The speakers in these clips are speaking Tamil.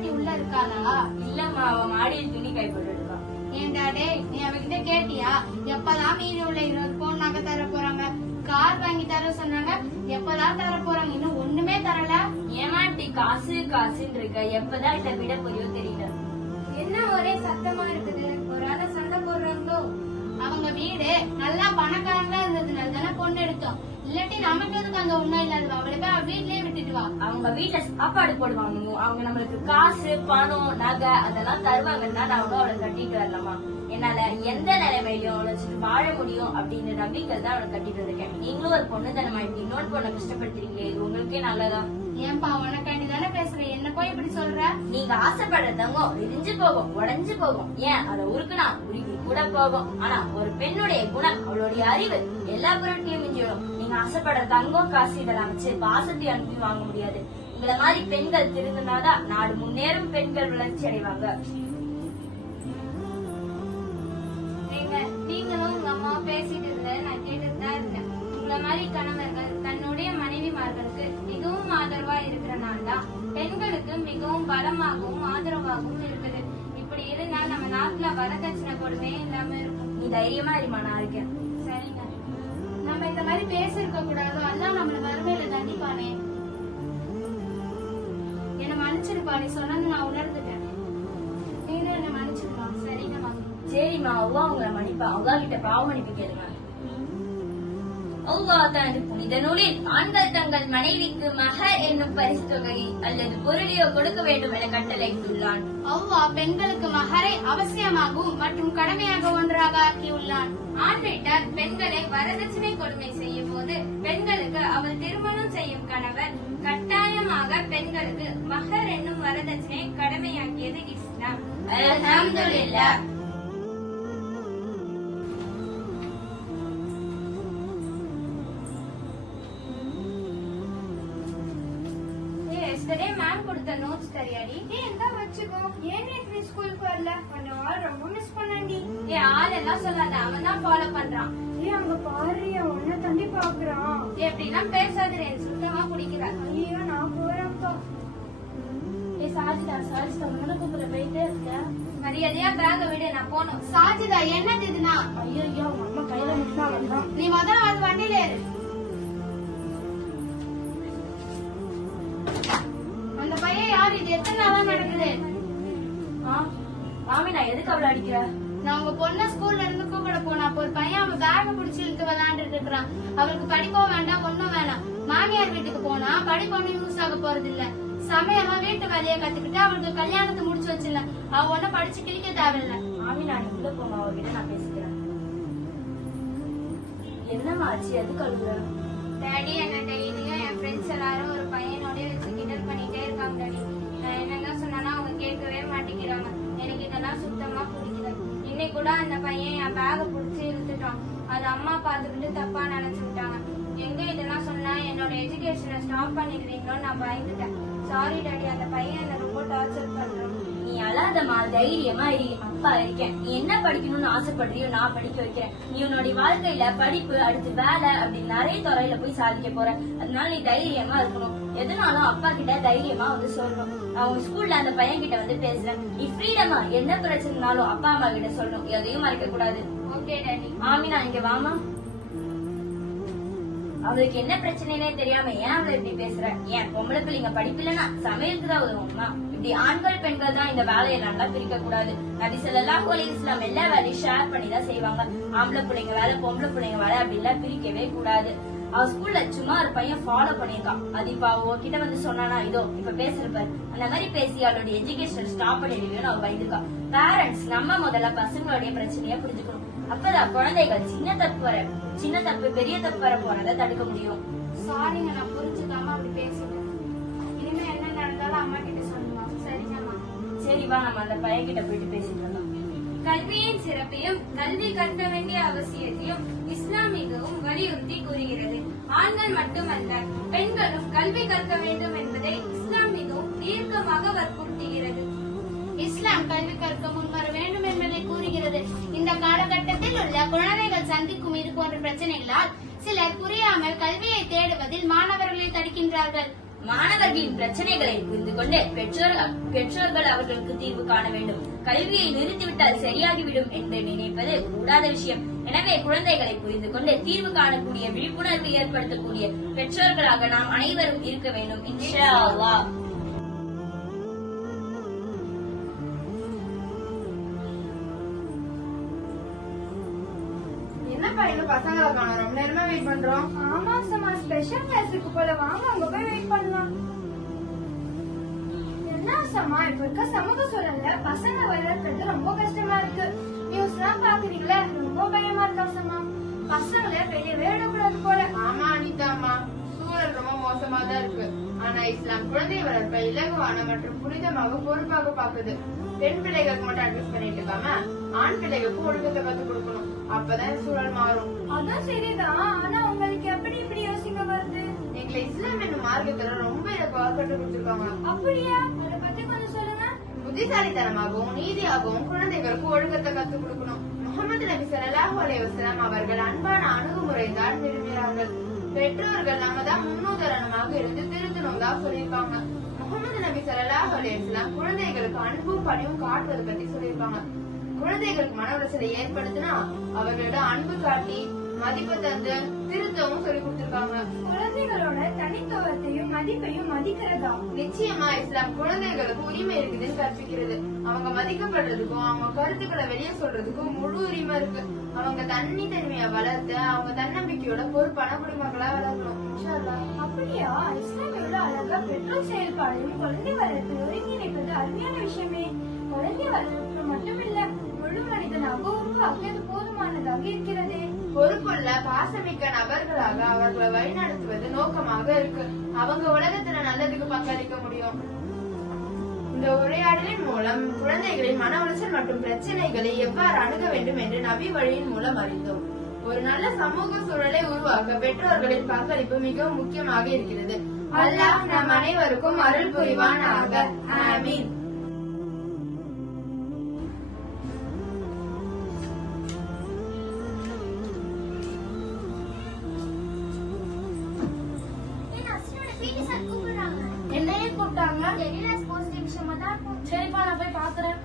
பொண்டாட்டி உள்ள இருக்காளா? இல்லம்மா, அவன் மாடியில் துணி கை போட்டுருக்கா. ஏண்டா டேய், நீ அவகிட்ட கேட்டியா? எப்பதான் மீறி உள்ள 20 பவுன் நகை தர போறாங்க, கார் வாங்கி தர சொன்னாங்க, எப்பதான் தர போறாங்க, இன்னும் ஒண்ணுமே தரல. ஏமாட்டி காசு காசுன்னு இருக்க, எப்பதான் இதை விட போறியோ தெரியல. என்ன ஒரே சத்தமா இருக்குது? ஒரு ஆள சண்டை போடுறாங்களோ? அவங்க வீடு நல்லா பணக்காரங்களா இருந்ததுனால தானே பொண்ணு எடுத்தோம். இல்லாட்டி நமக்கு எதுக்கு அங்க ஒண்ணும் இல்லாது, அவளை போய் வீட்லயே விட்டுட்டு வா. அவங்க வீட்டுல சாப்பாடு போடுவாங்க, அவங்க நம்மளுக்கு காசு பணம் நகை அதெல்லாம் தருவாங்கன்னா நாங்களும் அவளை கட்டிட்டு வரலாமா? என்னால எந்த நிலைமையிலும் அவளை வச்சுட்டு வாழ முடியும் அப்படின்னு நம்பிக்கை தான் அவளை கட்டிட்டு இருக்கேன். நீங்களும் ஒரு பொண்ணு தானே, இப்படி இன்னொரு பொண்ணை கஷ்டப்படுத்துறீங்களே, இது உங்களுக்கே நல்லதா? ஏன்பா உனக்காண்டி தானே பேசுறேன், என்ன போய் இப்படி சொல்ற? நீங்க ஆசைப்படுறதவங்க இடிஞ்சு போகும், உடைஞ்சு போகும், ஏன் அதை உருக்குனா உருகி கூட போகும். ஆனா ஒரு பெண்ணுடைய குணம், அவளுடைய அறிவு எல்லா பொருட்களையும் மிஞ்சிடும். நீங்க ஆசைப்படுற தங்கம் காசு இதெல்லாம் வச்சு பாசத்தை அனுப்பி வாங்க முடியாது. உங்களை மாதிரி பெண்கள் திருந்தினாதான் நாடு முன்னேறும், பெண்கள் வளர்ச்சி அடைவாங்க. நீங்களும் உங்க அம்மா பேசிட்டு இருந்த நான் கேட்டுட்டு தான் இருந்தேன். உங்களை மாதிரி கணவர்கள் தன்னுடைய மனைவிமார்களுக்கு மிகவும் ஆதரவா இருக்கிறனால தான் பெண்களுக்கு மிகவும் பலமாகவும் ஆதரவாகவும் இருக்குது. இப்படி இருந்தா நம்ம நாட்டுல வரதட்சணை கொடுமையே இல்லாம இருக்கும். நீ தைரியமா இருமா, நான் இருக்கேன். சரிங்க, நம்ம இந்த மாதிரி பேசிருக்க கூடாது, அதான் நம்மள வறுமையில தண்டிப்பானே. என்ன மன்னிச்சிருப்பா, நீ சொன்னது நான் உணர்ந்துட்டேன். நீங்களும் என்ன மன்னிச்சிருப்பா. சரிங்க மாமி. சரிம்மா, அவ்வா உங்களை மன்னிப்பா. அவ்வா கிட்ட பாவ மன்னிப்பு கேளுங்க. அவ்வா தனது புனித நூலில் ஆண்கள் தங்கள் மனைவிக்கு மகர் என்னும் பரிசு தொகையை அல்லது பொருளையோ கொடுக்க வேண்டும் என கட்டளையிட்டுள்ளான். அவ்வா பெண்களுக்கு மகரை அவசியமாகவும் மற்றும் கடமையாக ஒன்றாக ஆக்கியுள்ளான். ஆண் வீட்டார் பெண்களை வரதட்சணை கொடுமை செய்யும் போது பெண்களுக்கு அவள் திருமணம் செய்யும் கணவர் கட்டாயமாக பெண்களுக்கு மகர் என்னும் வரதட்சணை கடமையாக்கியது இஸ்லாம். அல்ஹம்துலில்லாஹ். மேம் கொடுத்த நோட்ஸ் தெரியாடி? எந்த வச்சுக்கோ. ஏன் நீ ஸ்கூலுக்கு வரல? உன்னை ஆள் ரொம்ப மிஸ் பண்ணாண்டி. ஆள் எல்லாம் சொல்லாத, அவன் தான் ஃபாலோ பண்றான். அங்க பாரு, உன்னை தண்ணி பாக்குறான். எப்படிலாம் பேசாது, எனக்கு சுத்தமா பிடிக்கல. ஐயோ நான் போறேன்ப்பா. சாஜிதா உன்னோட கூப்பிட போயிட்டே இருக்க. மரியாதையா பேக விடு, நான் போகணும். சாஜிதா என்னது இதுனா? ஐயோ உங்க அம்மா கையில மிஸ்னா வந்தான். நீ முதல்ல அது வண்டியில ஏறு. அந்த பையன் யார்? இது எத்தனை நாளா நடக்குது? மாமி, நான் எதுக்கு அவளை அடிக்கிற? நான் உங்க பொண்ண ஸ்கூல்ல இருந்து கூப்பிட போனா, அப்ப ஒரு பையன் அவன் பேக பிடிச்சி இழுத்து விளையாண்டுட்டு இருக்கிறான். அவளுக்கு படிக்கவும் வேண்டாம், ஒண்ணும் வேணாம். மாமியார் வீட்டுக்கு போனா படிப்பு ஒண்ணும் யூஸ் ஆக போறது இல்ல. சமயமா வீட்டு வேலையை கத்துக்கிட்டு அவளுக்கு கல்யாணத்தை முடிச்சு வச்சிடல. அவ ஒன்னும் படிச்சு கிழிக்க தேவையில்ல. மாமி, நான் உள்ள போமா, அவகிட்ட நான் பேசிக்கிறேன். என்னம்மா ஆச்சு, எதுக்கு அழுகுற? டாடி, என்ன டெய்லியும் என் ஃப்ரெண்ட்ஸ் எல்லாரும் ஒரு பையனோட வச்சு கிண்டல் பண்ணிட்டே இருக்காங்க டாடி. நான் என்னங்க சொன்னா அவங்க கேட்கவே மாட்டேங்கிறாங்க. எனக்கு இதெல்லாம் சுத்தமா பிடிக்கல. இன்னைக்கு கூட அந்த பையன் என் பேக புடிச்சு இழுத்துட்டான். அது அம்மா பார்த்துக்கிட்டு தப்பா நினைச்சு விட்டாங்க. எங்க இதெல்லாம் சொன்னா என்னோட எஜுகேஷனை ஸ்டாப் பண்ணிடுவீங்களோன்னு நான் பயந்துட்டேன். சாரி டாடி, அந்த பையன் என்ன ரொம்ப டார்ச்சர் பண்றான். நீ அழாதமா, தைரியமா இரு, அப்பா இருக்கேன். நீ என்ன படிக்கணும்னு ஆசைப்படுறியோ நான் படிக்க வைக்கிறேன். நீ உன்னுடைய வாழ்க்கையில படிப்பு, அடுத்து வேலை அப்படி நிறைய துறையில போய் சாதிக்க போற. அதனால நீ தைரியமா இருக்கணும். எதுனாலும் அப்பா கிட்ட தைரியமா வந்து சொல்லணும். நான் உங்க ஸ்கூல்ல அந்த பையன் கிட்ட வந்து பேசுறேன். நீ ஃப்ரீடமா என்ன பிரச்சனைனாலும் அப்பா அம்மா கிட்ட சொல்லணும், எதையும் மறைக்க கூடாது. Okay daddy. மாமி, நான் இங்க வாமா. அவளுக்கு என்ன பிரச்சனைனே தெரியாம ஏன் அவளை இப்படி பேசுற? ஏன் பொம்பளை பிள்ளைங்க படிப்பில்லைன்னா சமையலுக்கு தான் உதவுமா? இப்படி ஆண்கள் பெண்கள் தான் இந்த வேலையை நல்லா பிரிக்க கூடாது. நபி ஸல்லல்லாஹு அலைஹி வஸல்லம் எல்லா வேலையும் ஷேர் பண்ணி தான் செய்வாங்க. ஆம்பளை பிள்ளைங்க வேலை, பொம்பளை பிள்ளைங்க வேலை அப்படி எல்லாம் பிரிக்கவே கூடாது. அவ ஸ்கூல்ல சும்மா ஒரு பையன் ஃபாலோ பண்ணிருக்கான். அது இப்ப அவ கிட்ட வந்து சொன்னானா, இதோ இப்ப பேசுறப்பாரு, அந்த மாதிரி பேசி அவளுடைய எஜுகேஷன் ஸ்டாப் பண்ணிடுவேன்னு அவ பயந்துருக்கா. பேரண்ட்ஸ் நம்ம முதல்ல பசங்களுடைய பிரச்சனைய புரிஞ்சுக்கணும். அப்பதான் குழந்தைகள் சின்ன தப்பு பெரிய தப்பு வர போறதை தடுக்க முடியும். சாரிங்க, நான் புரிஞ்சுக்காம அப்படி பேசிட்டேன். இனிமே என்ன நடந்தாலும் அம்மா கிட்ட சொல்லுவா. சரிங்கம்மா. சரி வா, நம்ம அந்த பையன் கிட்ட போயிட்டு பேசிட்டு வரலாம். கல்வியின் சிறப்பையும் கல்வி கற்க வேண்டிய அவசியத்தையும் இஸ்லாம் மிகவும் வலியுறுத்தி கூறுகிறது. ஆண்கள் மட்டுமல்ல, பெண்களும் கல்வி கற்க வேண்டும் என்பதை இஸ்லாம் மிகவும் தீர்க்கமாக வற்புறுத்துகிறது. இஸ்லாம் கல்வி கற்க முன்வர வேண்டும் என்பதை கூறுகிறது. இந்த காலகட்டத்தில் உள்ள குழந்தைகள் சந்திக்கும் இது போன்ற பிரச்சனைகளால் சிலர் புரியாமல் கல்வியை தேடுவதில் மாணவர்களை தடுக்கின்றார்கள். மாணவர்களின் பிரச்சனைகளை புரிந்து கொண்டு பெற்றோர்கள் அவர்களுக்கு தீர்வு காண வேண்டும். கல்வியை நிறுத்திவிட்டால் சரியாகிவிடும் என்று நினைப்பது கூடாத விஷயம். எனவே குழந்தைகளை புரிந்து கொண்டு தீர்வு காணக்கூடிய விழிப்புணர்வு ஏற்படுத்தக்கூடிய பெற்றோர்களாக நாம் அனைவரும் இருக்க வேண்டும். இன்ஷா அல்லாஹ். என்னப்பா இன்னும் பசங்களை காணோம், ரொம்ப நேரமா வெயிட் பண்றோம். ஆமா சமா, ஸ்பெஷல் கிளாஸுக்கு போல, வாங்க அங்க போய் வெயிட் பண்ணலாம். என்ன சமா, இப்ப இருக்க சமூக சூழல்ல பசங்க வளர்க்கறது ரொம்ப கஷ்டமா இருக்கு. நியூஸ் எல்லாம் பாக்குறீங்களே, ரொம்ப பயமா இருக்கா சமா. பசங்களை வெளியவே விடக்கூடாது போல. ஆமா அனிதாமா, சூழல் ரொம்ப மோசமா தான் இருக்கு. ஆனா இஸ்லாம் குழந்தை வளர்ப்பை இலகுவான மற்றும் புனிதமாக பொறுப்பாக பாக்குது. பெண் பிள்ளைகளுக்கு மட்டும் அட்வைஸ் பண்ணிட்டு இருக்காம ஆண் பிள்ளைகளுக்கு ஒழுக்கத்தை கத்துக் கொடுக்கணும். அப்பதான் சூழல் மாறும். அதான் சரிதான், ஆனா உங்களுக்கு எப்படி இப்படி யோசிக்க வருது? எங்களை இஸ்லாம் என்னும் மார்க்கத்துல ரொம்ப இலகுவாக கற்றுக் கொடுத்திருக்காங்க. அப்படியா? அதை பத்தி கொஞ்சம் சொல்லுங்க. புத்திசாலித்தனமாகவும் நீதியாகவும் குழந்தைகளுக்கு ஒழுக்கத்தை கத்துக் கொடுக்கணும். முகமது நபி ஸல்லல்லாஹு அலைஹி வஸல்லம் அவர்கள் அன்பான அணுகுமுறை தான் விரும்பினார்கள். பெற்றோர்கள் நம்ம தான் முன்னுதாரணமாக இருந்து திருத்தணும் தான் சொல்லியிருக்காங்க. முகமது நபி ஸல்லல்லாஹு அலைஹி வஸல்லம் குழந்தைகளுக்கு அன்பும் பணிவும் காட்டுறது பத்தி சொல்லியிருக்காங்க. குழந்தைகளுக்கு மன உளைச்சலை ஏற்படுத்தினா அவர்களிடம் அன்பு காட்டி மதிப்பு தந்து திருத்தவும் சொல்லி கொடுத்திருக்காங்க. குழந்தைகளோட தனித்துவத்தையும் மதிப்பையும் மதிக்கிறதா? நிச்சயமா இஸ்லாம் குழந்தைகளுக்கு உரிமை இருக்குதுன்னு கற்பிக்கிறது. அவங்க மதிக்கப்படுறதுக்கும் அவங்க கருத்துக்களை வெளியே சொல்றதுக்கும் முழு உரிமை இருக்கு. அவங்க தனித்தன்மையை வளர்த்து அவங்க தன்னம்பிக்கையோட பொறுப்பான குடிமக்களா வளர்க்கணும். இன்ஷா அல்லாஹ். அப்படியா? இஸ்லாமியோட அழகா பெற்றோர் செயல்பாடையும் குழந்தை வளர்ப்பு ஒருங்கிணைப்பது அருமையான விஷயமே. குழந்தை வளர்ப்பு மட்டுமில்ல, முழு மனிதனாக உருவாக்க அது போதுமானதாக இருக்கிறதே. பொறுப்புள்ள பாசமிக்க நபர்களாக அவர்களை வழிநடத்துவது நோக்கமாக இருக்கு. அவங்க உலகத்துல நல்லதுக்கு பங்களிக்க முடியும். இந்த உரையாடலின் மூலம் குழந்தைகளின் மன உளைச்சல் மற்றும் பிரச்சனைகளை எவ்வாறு அணுக வேண்டும் என்று நபி வழியின் மூலம் அறிந்தோம். ஒரு நல்ல சமூக சூழலை உருவாக்க பெற்றோர்களின் பங்களிப்பு மிகவும் முக்கியமாக இருக்கிறது. அல்லாஹ் நம் அனைவருக்கும் அருள் புரிவானாக. ஆமீன். என்னையே கூப்பிட்டாங்க. சரிப்பா, நான் போய் பாக்குறேன்.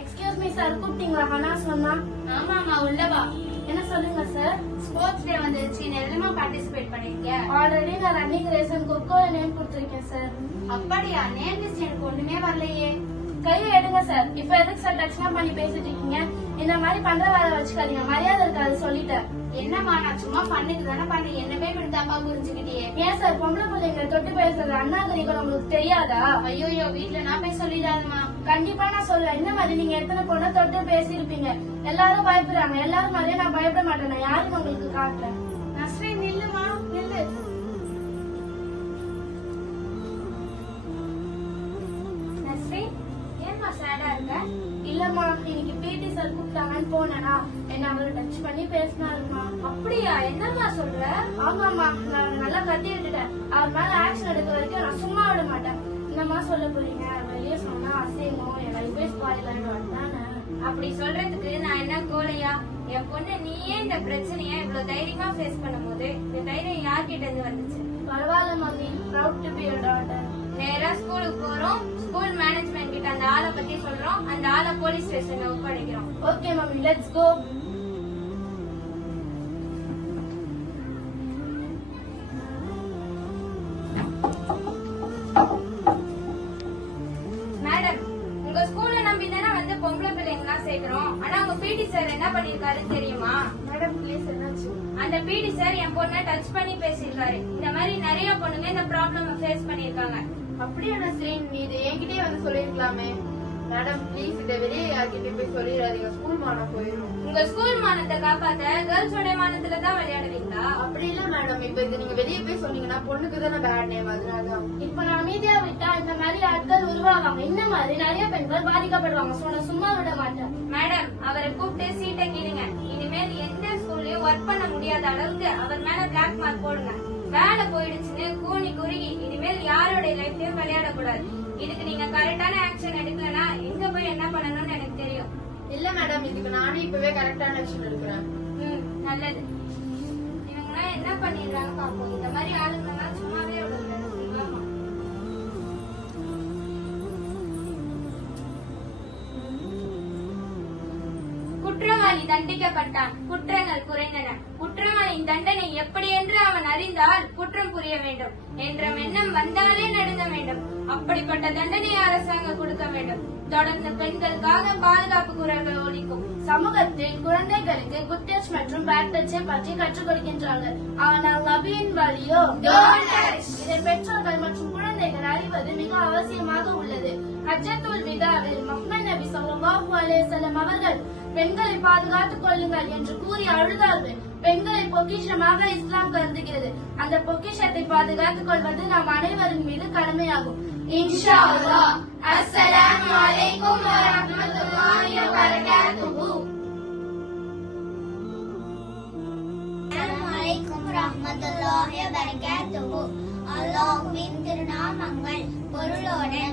எக்ஸ்கியூஸ் மீ சார், கூப்பிட்டீங்களா? ஹனா சொன்னா. ஆமாமா, உள்ளவா. என்ன சொல்லுங்க சார்? ஸ்போர்ட்ஸ் டே வந்துருச்சு, எதுலமா பார்ட்டிசிபேட் பண்ணிருக்கீங்க? ஆல்ரெடி நான் ரன்னிங் ரேஸ் கொக்கோ நேம் கொடுத்திருக்கேன் சார். அப்படியா? நேம் லிஸ்ட் எனக்கு ஒண்ணுமே வரலையே. கையை எடுங்க சார். இப்ப எதுக்கு சார் டச்லாம் பண்ணி பேசிட்டு இருக்கீங்க? இந்த மாதிரி பண்ற வேலை வச்சுக்காதீங்க, மரியாதை இருக்காது சொல்லிட்டேன். என்னம்மா, நான் சும்மா பண்ணுக்கு தானே பண்ணேன், என்னவே இப்படி தப்பா புரிஞ்சுக்கிட்டியே. ஏன் சார் பொம்பளை பிள்ளைங்க தொட்டு பேசுறது அண்ணாதிரிகள் உங்களுக்கு தெரியாதா? ஐயோ, வீட்டுல நான் போய் சொல்லிடாதுமா. கண்டிப்பா நான் சொல்லுவேன். இந்த மாதிரி நீங்க எத்தனை பொண்ணை தொட்டு பேசியிருப்பீங்க. எல்லாரும் பயப்படுறாங்க. எல்லாரும் மாதிரியே நான் பயப்பட மாட்டேன். நான் யாருன்னு உங்களுக்கு காட்டுறேன். நஸ்ரீன், நில்லுமா, நில்லு. நஸ்ரீன், ஏம்மா சேடா இருக்க? இல்லம்மா, இன்னைக்கு பிடி சார் கூப்பிட்டாங்கன்னு போனேனா, என்ன அவரை டச் பண்ணி பேசினாருமா. அப்படியா? என்னம்மா சொல்ற? ஆமாம்மா, நான் நல்லா கட்டி விட்டுட்டேன். அவர் மேல ஆக்ஷன் எடுக்க வரைக்கும் நான் சும்மா விட மாட்டேன். என்னம்மா சொல்ல போறீங்க? வெளியே சொன்னா அசிங்கம், என் லைஃபே ஸ்பாயில் ஆயிடுவாங்க. அப்படி சொல்றதுக்கு நான் என்ன கோலையா? என் பொண்ணு நீயே இந்த பிரச்சனைய இவ்வளவு தைரியமா ஃபேஸ் பண்ணும்போது இந்த தைரியம் யார்கிட்ட இருந்து வந்துச்சு? பரவாயில்ல mummy, proud to be your daughter. நேரா ஸ்கூலுக்கு போறோம், ஸ்கூல் மேனேஜ்மெண்ட் கிட்ட அந்த ஆளை பத்தி சொல்றோம், அந்த ஆளை போலீஸ் ஸ்டேஷன்ல ஒப்படைக்கிறோம். Okay mummy, let's go. Madam, உங்க ஸ்கூல்ல நம்பி தானே வந்து பொம்பளை பிள்ளைங்களா சேர்க்கிறோம். ஆனா உங்க பிடி சார் என்ன பண்ணிருக்காருன்னு தெரியுமா? மேடம் ப்ளீஸ், என்னாச்சு? அந்த பிடி சார் என் பொண்ணை டச் பண்ணி பேசிருக்காரு. இந்த மாதிரி நிறைய பொண்ணுங்க இந்த ப்ராப்ளம் ஃபேஸ் பண்ணிருக்காங்க. அப்படியா நஸ்ரீன், நீ இதை என்கிட்டயே வந்து சொல்லிருக்கலாமே. மேடம் ப்ளீஸ், இதை வெளியே யார்கிட்டயும் போய் சொல்லிடாதீங்க, ஸ்கூல் மானம் போயிடும். உங்க ஸ்கூல் மானத்தை காப்பாத்த கேர்ள்ஸோட மானத்துல தான் விளையாடுவீங்களா? அப்படி இல்ல மேடம், இப்ப இது நீங்க வெளியே போய் சொன்னீங்கன்னா பொண்ணுக்கு தானே பேட் நேம், அதனாலதான். இப்ப நான் அமைதியா விட்டா இந்த மாதிரி ஆட்கள் உருவாவாங்க. இந்த மாதிரி நிறைய பெண்கள் பாதிக்கப்படுவாங்க. சொன்ன சும்மா விட மாட்டேன். மேடம், அவரை கூப்பிட்டு சீட்டை கேளுங்க. இனிமேல் எந்த ஸ்கூல்லயும் ஒர்க் பண்ண முடியாத அளவுக்கு அவர் மேல பிளாக் மார்க் போடுங்க. வேலை போயிடுச்சுன்னு கூனி குறுகி இனிமேல் யாரோட லைஃப்லயும் விளையாடக்கூடாது. இதுக்கு நீங்க கரெக்டான ஆக்ஷன் எடுக்கலன்னா எங்க போய் என்ன பண்ணணும்னு எனக்கு தெரியும். இல்ல மேடம், இதுக்கு நானே இப்பவே கரெக்டான ஆக்ஷன் எடுக்கிறேன். நல்லது. இவங்க என்ன பண்ணிடுறாங்க பாப்போம். இந்த மாதிரி ஆளுங்கெல்லாம் சும்மாவே விடுறது. குற்றவாளி தண்டிக்கப்பட்டான். குற்றங்கள் குறைந்தன. குற்றவாளியின் தண்டனை எப்படி என்று அவன் அறிந்தால் குற்றம் புரிய வேண்டும் என்ற எண்ணம் வந்தாலே நடுங்க வேண்டும். அப்படிப்பட்ட தண்டனை அரசாங்கம் கொடுக்க வேண்டும். தொடர்ந்து பெண்களுக்காக பாதுகாப்பு குரல்கள் ஒலிக்கும். சமூகத்தில் குழந்தைகளுக்கு குட் டச் மற்றும் பேட் டச்சை பற்றி கற்றுக் கொடுக்கின்றார்கள். ஆனால் நபியின் வழியோ இதை பெற்றோர்கள் மற்றும் குழந்தைகள் அறிவது மிக அவசியமாக உள்ளது. ஹஜ்ஜத்துல் விதாவில் முஹம்மது நபி ஸல்லல்லாஹு அலைஹி வஸல்லம் அவர்கள் பெண்களை பாதுகாத்துக் கொள்ளுங்கள் என்று கூறி அழுதார்கள். பெண்களை பொக்கிஷமாக இஸ்லாம் கருதுகிறது. அந்த பொக்கிஷத்தை பாதுகாத்துக் கொள்வது நாம் அனைவரின் மீது கடமையாகும். இன்ஷா அல்லாஹ். அஸ்ஸலாமு அலைக்கும் வரஹ்மத்துல்லாஹி வபரகாத்துஹு. அஸ்ஸலாமு அலைக்கும் வரஹ்மத்துல்லாஹி வபரகாத்துஹு. அல்லாஹ்வின் திருநாமங்கள் பொருளோடு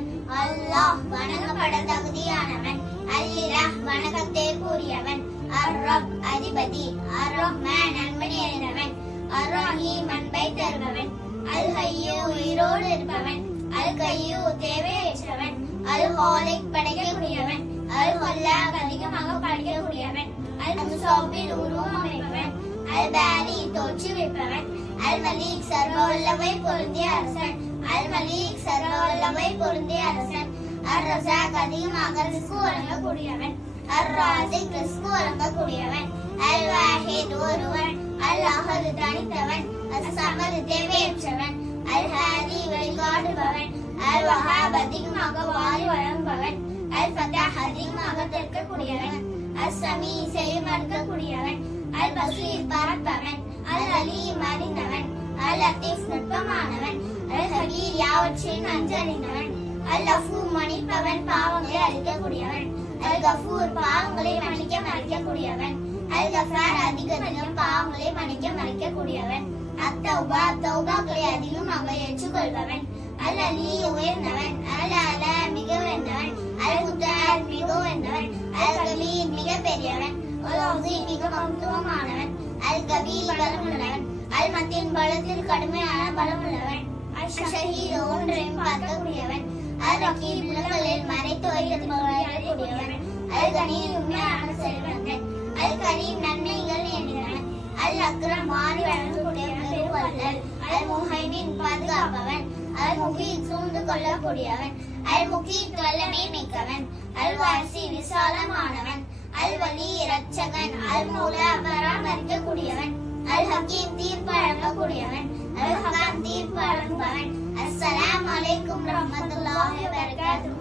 அல்லாஹ் வணங்கப்பட தகுதியானவன், அல்-இலாஹ் வணக்கத்திற்குரியவன், அர்-ரப் அதிபதி, அர்-ரஹ்மான் அன்பு நிறைந்தவன், அர்-ரஹீம் அன்பை தருபவன், அல்-ஹய்யூ உயிரோடு இருப்பவன், அல்-கய்யூ தேவையற்றவன், அல்-ஹாலிக் படைக்கக்கூடியவன், அல்-ஹல்லாக் அதிகமாக படைக்கக்கூடியவன், அல்-முஸவ்விர் உருவமைப்பவன், அல்-பாரி தோற்றுவிப்பவன், அல்-மலீக் சர்வவல்லமை பொருந்திய அரசன், அல்-மலீக் சர்வவல்லமை பொருந்திய அரசன், அர்-ரஸாக் அதிகமாக ரிஸ்க் வழங்கக்கூடியவன், அர்-ராஸிக் ரிஸ்க் வழங்கக்கூடியவன், அல்-வாஹித் ஒருவன், அல்-அஹத் தனித்தவன், அஸ்-ஸமத் தேவையற்றவன், அல்-ஹாதி வழிகாட்டுபவன், அல்-வஹாப் அதிகமாக வாரி வழங்குபவன், அல்-ஃபதாஹ் அதிகமாக திறக்கக்கூடியவன், அஸ்-ஸமீ செவிமடுக்கக்கூடியவன், அல்-பஸீர் பரப்பவன், அல்-அலீம் அறிந்தவன், அல்-லத்தீஃப் நுட்பமானவன், அல்-ஹபீர் யாவற்றையும் நன்கறிந்தவன், அல்-லஃபூ மன்னிப்பவன் பாவங்களை அழிக்கக்கூடியவன், அல்-கஃபூர் பாவங்களை மன்னிக்கக்கூடியவன், அல்-கஃபார் அதிகம் பாவங்களை மன்னிக்கக்கூடியவன், அத்-தௌபா தௌபாக்களை அதிகமாக ஏற்றுக்கொள்பவன், அல்-அலி உயர்ந்தவன், அல்-அலா மிக உயர்ந்தவன், அல்-முத்தஆல் மிக உயர்ந்தவன், அல்-கபீர் மிக பெரியவன், அல்-அஸீம் மிக மகத்துவமானவன், அல்-கபீர் பலமுள்ளவன், அல்-மத்தீன் பலத்தில் கடுமையான பலமுள்ளவன், அல்-ஷஹீத் ஒன்றையும் பார்க்கக்கூடியவன், அல்-ரகீப் புலன்களில் மறைத்து வைக்கக்கூடியவன், அல்-கனீம் உண்மையான செல்வந்தன், அல்-கரீம் நன்மைகள் எண்ணுகிறவன், அல்-அக்ரம் வாரி வழங்கக்கூடியவன் பெருவள்ளல், அல்-முஹைமின் பாதுகாப்பவன், அல்-முகீத் சூழ்ந்து கொள்ளக்கூடியவன், அல்-முகீத் வல்லமை மிக்கவன், அல்-வாசி விசாலமானவன், அல்-வலி இரட்சகன், அல்-மௌலா பராமரிக்கக்கூடியவன், அல்-ஹக்கீம் தீர்ப்பு வழங்கக்கூடியவன், அல்-ஹகாம் தீர்ப்பு வழங்குபவன். அஸ்ஸலாமு அலைக்கும் வரஹ்மத்துல்லாஹி வபரகாத்துஹு.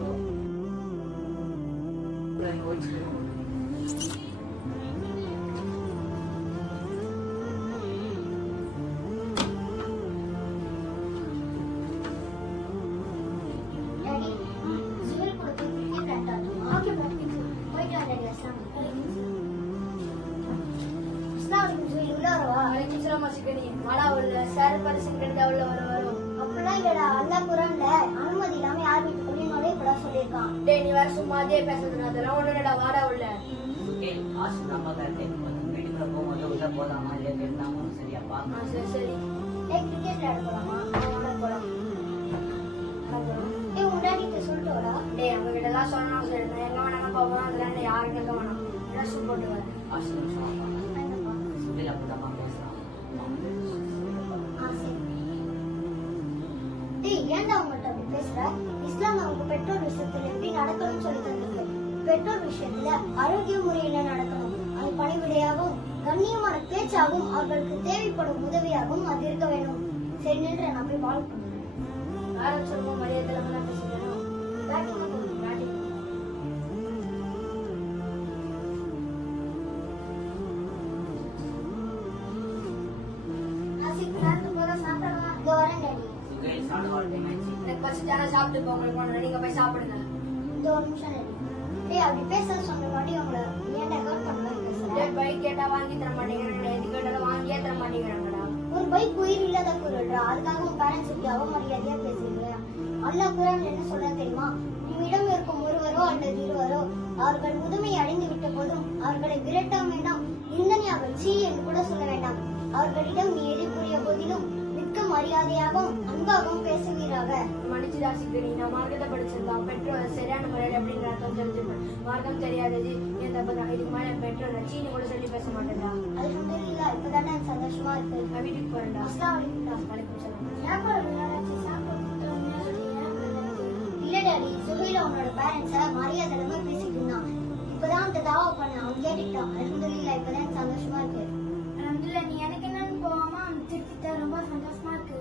அனுமதி இல்லாம யார் வீட்டுக்குள்ளேயும் நுழையக்கூடாது சொல்லியிருக்கான். டேய் நீ வேற சும்மா அதே பேசுறது, அதெல்லாம் ஒண்ணுடா, வாடா உள்ள. வீட்டுக்குள்ள போகும்போது உள்ள போலாமா இல்லையா தெரிந்தாலும் சரியாப்பா. சரி சரி. கிரிக்கெட் விளையாட போலாமா? போலாம். உண்டாடிட்டு சொல்லிட்டு வரா. டேய் அவங்க கிட்ட எல்லாம் சொன்னா சரி, நான் எங்க வேணாலும் போவோம், அதெல்லாம் யாரும் கேட்க வேணாம். ட்ரெஸ் போட்டு வர. சுபில் அப்படிதாம்மா பேசலாம். ஏன்டா அவங்கள்ட்ட அப்படி பேசுற? இஸ்லாம் அவங்க பெற்றோர் விஷயத்துல எப்படி நடக்கணும்னு சொல்லி தந்திருக்கு. பெற்றோர் விஷயத்துல ஆரோக்கிய முறையில நடக்கணும். அது பணிவிடையாகவும் கண்ணியமான பேச்சாகவும் அவர்களுக்கு தேவைப்படும் உதவியாகவும் அது இருக்க வேண்டும். சரி நின்று நான் போய் பால் பண்ணுறேன். வேற சொல்லுவோம், மரியாதை பேசிக்கணும். பேட்டிங் பேட்டிங் சாப்பிட்டு போங்க, நீங்க போய் சாப்பிடுங்க. இந்த ஒரு நிமிஷம் அப்படி பேச சொன்ன வாட்டி உங்களை ஏன்டா கவர் பண்ண பேசுறேன். பைக் கேட்டா வாங்கி தர மாட்டேங்கிறேன், எது கேட்டாலும் வாங்கியே தர மாட்டேங்கிறாங்கடா. ஒரு பைக் உயிர் இல்லாத பொருள்றா, அதுக்காக உன் பேரண்ட்ஸ் இப்படி அவமரியாதையா பேசுறீங்க. அல்லாஹ் குர்ஆன்ல என்ன சொல்ல தெரியுமா? உம்மிடம் இருக்கும் ஒருவரோ அல்லது இருவரோ அவர்கள் முதுமை அடைந்து விட்ட போதும் அவர்களை விரட்ட வேண்டாம், நிந்தனையாக சீ என்று கூட சொல்ல வேண்டாம். அவர்களிடம் நீ எது புரிய போதிலும் மிக்க மரியாதையாகவும் அன்பாகவும் பேசுவீராக. மன்னிச்சுதாசிக்கு நான் மார்க்கத்தை படிச்சிருந்தா பெற்றோர் சரியான முறையில் அப்படின்னு அர்த்தம் தெரிஞ்சுப்பேன். மார்க்கம் தெரியாதது என் தப்பு தான். இதுக்கு மேல பெற்றோர் சீனி கூட சொல்லி பேச மாட்டேன்டா. அல்ஹம்துலில்லாஹ், இப்பதானே சந்தோஷமா இருக்கு. நான் வீட்டுக்கு போறேன்டா. அஸ்ஸலாமு அலைக்கும். வலைக்கும் சலாம். இல்ல டாடி, சுஹைல் அவனோட பேரண்ட்ஸ மரியாதை இல்லாம பேசிட்டு இருந்தான். இப்பதான் அந்த தாவா பண்ண அவன் கேட்டுட்டான். அல்ஹம்துலில்லாஹ், இப்பதான் சந்தோஷமா இருக்கு. அல்ஹம்துலில்லாஹ், நீ எனக்கு என்னன்னு போகாம அவன் திருப்பிட்ட ரொம்ப சந்தோஷமா இருக்கு.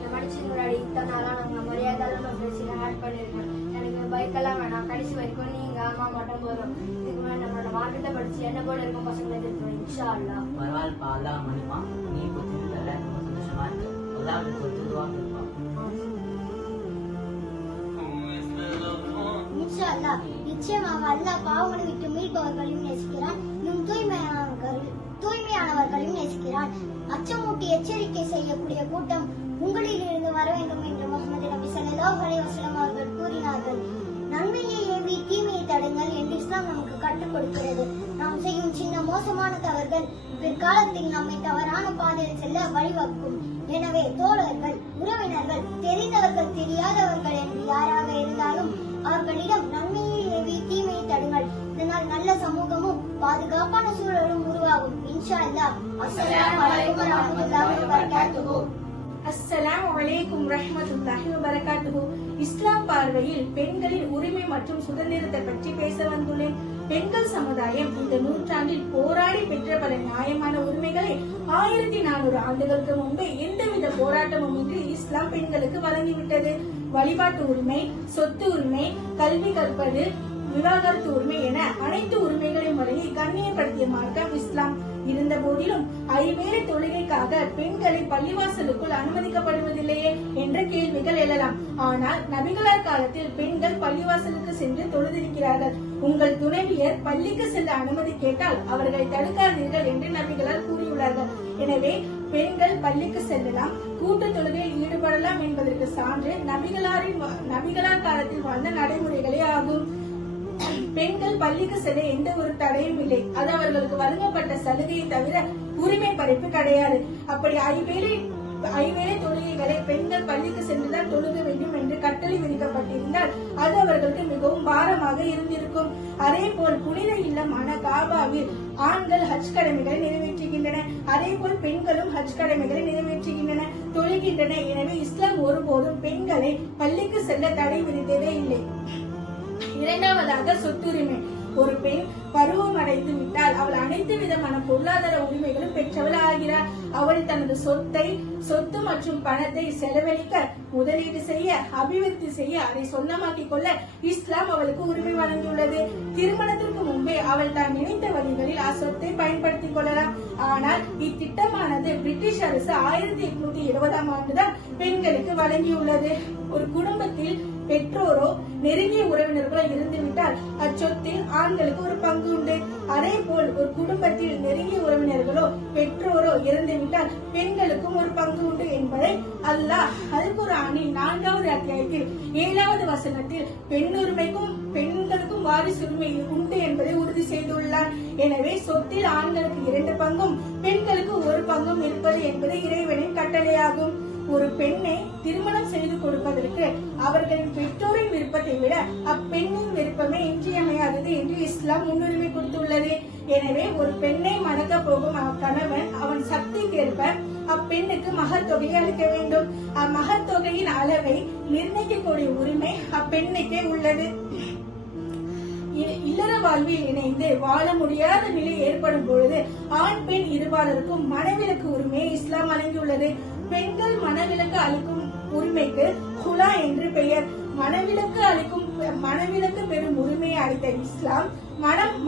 நான் மடிச்சு முன்னாடி இத்தனை நாளா நாங்க மரியாதை இல்லாம பேசி ஹேட் பண்ணிருக்கேன். எனக்கு பைக்கெல்லாம் வேணாம். கடைசி வரைக்கும் நீங்க அம்மா மட்டும் போதும். இதுக்கு மேல நம்மளோட மார்க்கெட்டை படிச்சு என்ன போல இருக்கும் பசங்களை எதிர்ப்போம். இன்ஷா அல்லாஹ். பரவாயில்லப்பா, அல்லாஹ் மன்னிப்பான். நீ இப்போ திருந்தல, ரொம்ப சந்தோஷமா இருக்கு. அல்லாஹ் ஒரு திருவாங்க இருப்பான். இன்ஷா அல்லாஹ், நிச்சயமாக அல்லாஹ் பாவங்களை விட்டு மீட்பவர்களையும் நேசிக்கிறான், இன்னும் தூய்மையானவர்களையும் நேசிக்கிறான். அச்சமூட்டி எச்சரிக்கை செய்யக்கூடிய கூட்டம் உங்களில் இருந்து வர வேண்டும் என்று முஹம்மது நபி ஸல்லல்லாஹு அலைஹி வஸல்லம் அவர்கள் கூறினார்கள். நன்மையை ஏவி தீமையை தடுங்கள் என்று இஸ்லாம் நமக்கு கற்றுக் கொடுக்கிறது. நாம் செய்யும் சின்ன மோசமான தவறுகள் பிற்காலத்தில் நம்மை தவறான பாதையில் செல்ல வழிவகுக்கும். எனவே தோழர்கள், உறவினர்கள், தெரிந்தவர்கள் தெரியாதவர்கள் என்று யாராக இருந்தாலும் அவர்களிடம் நன்மையை ஏவி தீமையை தடுங்கள். இதனால் நல்ல சமூகமும் பாதுகாப்பான சூழலும் உருவாகும். இன்ஷா அல்லாஹ். அஸ்ஸலாமு அலைக்கும் வரஹ்மத்துல்லாஹி வபரகாத்துஹு. அஸ்ஸலாமு அலைக்கும் ரஹ்மத்துல்லாஹி வபரகாத்துஹு. இஸ்லாம் பார்வையில் பெண்களின் உரிமை மற்றும் சுதந்திரத்தை பற்றி பேச வந்துள்ளேன். பெண்கள் சமுதாயம் இந்த நூற்றாண்டில் போராடி பெற்ற பல நியாயமான உரிமைகளை 1400 ஆண்டுகளுக்கு முன்பே எந்தவித போராட்டமும் இன்றி இஸ்லாம் பெண்களுக்கு வழங்கிவிட்டது. வழிபாட்டு உரிமை, சொத்து உரிமை, கல்வி கற்பது, விவாகரத்து உரிமை என அனைத்து உரிமைகளையும் வழங்கி கண்ணியப்படுத்திய மார்க்கம் இஸ்லாம். இருந்த போதிலும் ஐவேளை தொழுகைக்காக பெண்களை பள்ளிவாசலுக்குள் அனுமதிக்கப்படுவதில்லையே என்ற கேள்விகள் எழலாம். ஆனால் நபிகளார் காலத்தில் பெண்கள் பள்ளிவாசலுக்கு சென்று தொழுதிருக்கிறார்கள். உங்கள் துணைவியர் பள்ளிக்கு செல்ல அனுமதி கேட்டால் அவர்களை தடுக்காதீர்கள் என்று நபிகளார் கூறியுள்ளார்கள். எனவே பெண்கள் பள்ளிக்கு செல்லலாம், கூட்டு தொழுகையில் ஈடுபடலாம் என்பதற்கு சான்று நபிகளார் காலத்தில் வாழ்ந்த நடைமுறைகளே ஆகும். பெண்கள் பள்ளிக்கு செல்ல எந்த ஒரு தடையும் இல்லை. அது அவர்களுக்கு வழங்கப்பட்ட சலுகையை தவிர உரிமை பறிப்பு கிடையாது. அப்படி ஐவேளை தொழுகைகளை பெண்கள் பள்ளிக்கு சென்றுதான் தொழுக வேண்டும் என்று கட்டளை விதிக்கப்பட்டிருந்தால் அது அவர்களுக்கு மிகவும் பாரமாக இருந்திருக்கும். அதே போல் புனித இல்லமான காபாவில் ஆண்கள் ஹஜ் கடமைகளை நிறைவேற்றுகின்றன. அதே போல் பெண்களும் ஹஜ் கடமைகளை நிறைவேற்றுகின்றன, தொழுகின்றன. எனவே இஸ்லாம் ஒருபோதும் பெண்களை பள்ளிக்கு செல்ல தடை விதித்ததே இல்லை. இரண்டாவதாக சொத்துரிமை. ஒரு பெண் பருவம் அடைந்து விட்டால் அவள் அனைத்து விதமான பொருளாதார உரிமைகளும் பெற்றவள் ஆகிறார். அவள் தனது சொத்து மற்றும் பணத்தை செலவழிக்க, முதலீடு செய்ய, அபிவிருத்தி செய்ய, அதை சொந்தமாக்கிக் கொள்ள இஸ்லாம் அவளுக்கு உரிமை வழங்கியுள்ளது. திருமணத்திற்கு முன்பே அவள் தான் நினைத்த வழிகளில் அச்சொத்தை பயன்படுத்திக் கொள்ளலாம். ஆனால் இத்திட்டமானது பிரிட்டிஷ் அரசு 1870ஆம் ஆண்டுதான் பெண்களுக்கு வழங்கியுள்ளது. ஒரு குடும்பத்தில் பெற்றோரோ நெருங்கிய உறவினர்களோ இருந்துவிட்டால் அச்சொத்தில் ஆண்களுக்கு ஒரு பங்கு உண்டு. அதே போல் ஒரு குடும்பத்தில் நெருங்கிய உறவினர்களோ பெற்றோரோ இறந்துவிட்டால் பெண்களுக்கும் ஒரு பங்கு உண்டு என்பதை அல்லாஹ் அல் குர்ஆனில் 4வது அத்தியாயத்தில் 7வது வசனத்தில் பெண்ணுரிமைக்கும் பெண்களுக்கும் வாரிசுரிமை உண்டு என்பதை உறுதி செய்துள்ளார். எனவே சொத்தில் ஆண்களுக்கு 2 பங்கும் பெண்களுக்கு 1 பங்கும் இருப்பது என்பது இறைவனின் கட்டளையாகும். ஒரு பெண்ணை திருமணம் செய்து கொடுப்பதற்கு அவர்களின் பெற்றோரின் விருப்பத்தை விட அப்பெண்ணின் விருப்பமே இன்றியமையாதது என்று இஸ்லாம் முன்னுரிமை கொடுத்துள்ளது. எனவே ஒரு பெண்ணை மணக்க போகும் கணவன் அவன் சக்திக்கேற்ப அப்பெண்ணுக்கு மகர் தொகையை அளிக்க வேண்டும். அம்மகர் தொகையின் அளவை நிர்ணயிக்கக்கூடிய உரிமை அப்பெண்ணுக்கே உள்ளது. இல்லற வாழ்வில் இணைந்து வாழ முடியாத நிலை ஏற்படும் பொழுது ஆண் பெண் இருபாலருக்கும் மனவிலக்கு உரிமையை இஸ்லாம் வழங்கியுள்ளது. பெண்கள் மனவிலக்கு அளிக்கும் உரிமைக்கு ஹுலா என்று பெயர். மனவிலக்கு பெறும் உரிமையை அளித்த இஸ்லாம்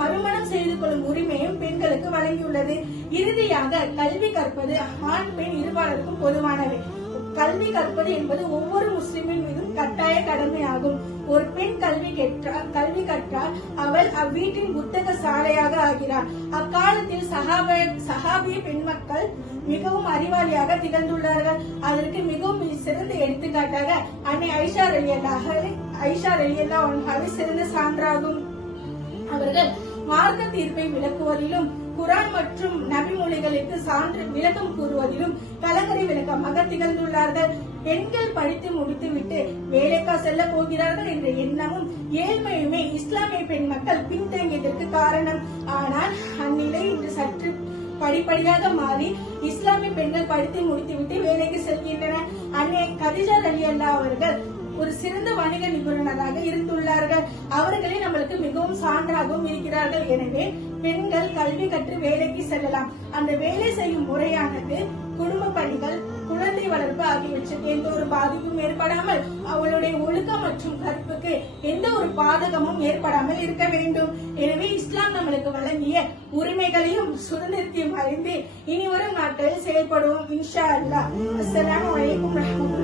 மறுமணம் செய்து கொள்ளும் உரிமையும் பெண்களுக்கு வழங்கியுள்ளது. இறுதியாக கல்வி கற்பது ஆண் பெண் இருபாலருக்கும் பொதுவானது. கல்வி கற்பது என்பது ஒவ்வொரு முஸ்லிமின் மீதும் கட்டாய கடமையாகும். ஒரு பெண் கல்வி கற்றால் அவள் அவ்வீட்டின் புத்தக சாலையாக ஆகிறார். அக்காலத்தில் சஹாபிய பெண் மக்கள் மிகவும் அறிவாளியாக திகழ்ந்துள்ளார்கள். அதற்கு மிகவும் சிறந்த எடுத்துக்காட்டாக அன்னை ஐஷா ரலியல்லாஹு அன்ஹா சிறந்த சான்றாகும். அவர்கள் மார்க்க தீர்ப்பை விளக்குவதிலும் குரான் மற்றும் நபிமொழிகளுக்கு சான்று விளக்கம் கூறுவதிலும் கலங்கரை விளக்கமாக திகழ்ந்துள்ளார்கள். பெண்கள் படித்து முடித்துவிட்டு வேலைக்கா செல்ல போகிறார்கள் என்ற எண்ணமும் ஏழ்மையுமே இஸ்லாமிய பெண் மக்கள் பின்தங்கியதற்கு காரணம். ஆனால் அந்நிலை இன்று சற்று படிப்படியாக மாறி இஸ்லாமிய பெண்கள் படித்து முடித்துவிட்டு வேலைக்கு செல்கின்றனர். அன்னை கதீஜா ரலியல்லாஹு அவர்கள் ஒரு சிறந்த வணிக நிபுணராக இருந்துள்ளார்கள். அவர்களே நம்மளுக்கு மிகவும் சான்றாகவும் இருக்கிறார்கள். எனவே பெண்கள் கல்வி கற்று வேலைக்கு செல்லலாம். அந்த வேலை செய்யும் முறையானது குடும்ப பணிகள், குழந்தை வளர்ப்பு ஆகியவற்றுக்கு எந்த ஒரு பாதிப்பும் ஏற்படாமல், அவளுடைய ஒழுக்கம் மற்றும் கற்புக்கு எந்த ஒரு பாதகமும் ஏற்படாமல் இருக்க வேண்டும். எனவே இஸ்லாம் நம்மளுக்கு வழங்கிய உரிமைகளையும் சுதந்திரத்தையும் அறிந்து இனி வரும் நாட்களில் செயல்படுவோம். இன்ஷா அல்லாஹ். அஸ்ஸலாமு அலைக்கும் வரஹ்மத்துல்லாஹி